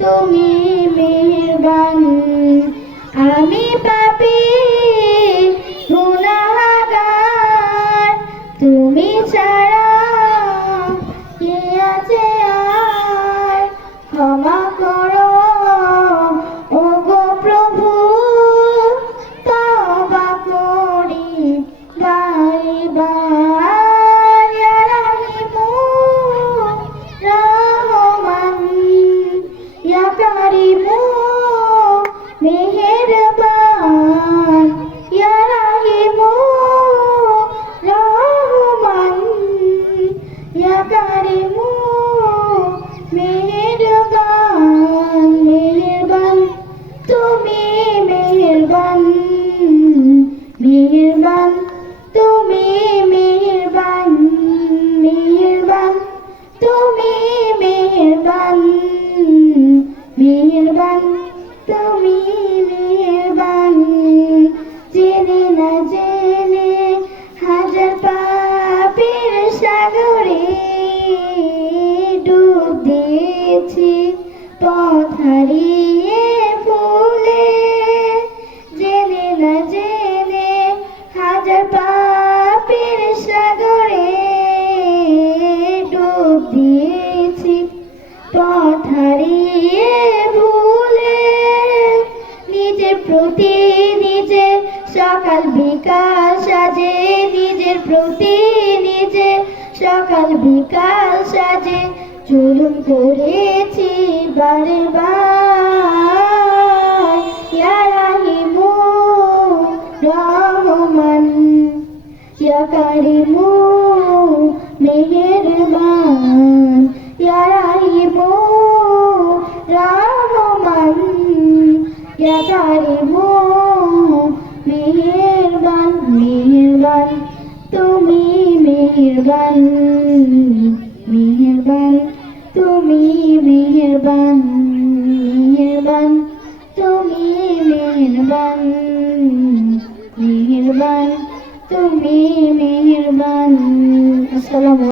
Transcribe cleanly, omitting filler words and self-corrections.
তুমি মেহেরবান। আমি পাপী গুনাহগার, তুমি ছাড়া কে আছে আর? ক্ষমা করো ওগো প্রভু, তওবা করি বারবার। ইয়া রাহিমু রহমান, ইয়া কারিমু মেহেরবান, ইয়া রাহিমু রহমান, ইয়া কারিমু মেহেরবান। মেহেরবান তুমি মেহেরবান, মেহেরবান তুমি মেহেরবান, মেহেরবান তুমি মেহেরবান, মেহেরবান তুমি মেহেরবান। জেনে না জেনে হাজার পাপের সাগরে ডুব দিয়েছি পথ হারিয়ে ভুলে। জেনে না জেনে হাজার পাপের সাগরে ডুব দিয়েছি পথ হারিয়ে ভুলে। নিজের প্রতি নিজে সকাল বিকাল সাজে, নিজের প্রতি নিজে সকাল বিকাল সাজে জুলুম করেছি বারে বার। ইয়া রাহিমু রহমান, ইয়া কারিমু মেহেরবান, ইয়া রাহিমু রহমান, ইয়া কারিমু মেহেরবান। মেহেরবান তুমি মেহেরবান, মেহেরবান তুমি মেহেরবান, মেহেরবান তুমি মেহেরবান, মেহেরবান তুমি মেহেরবান। আসসালামু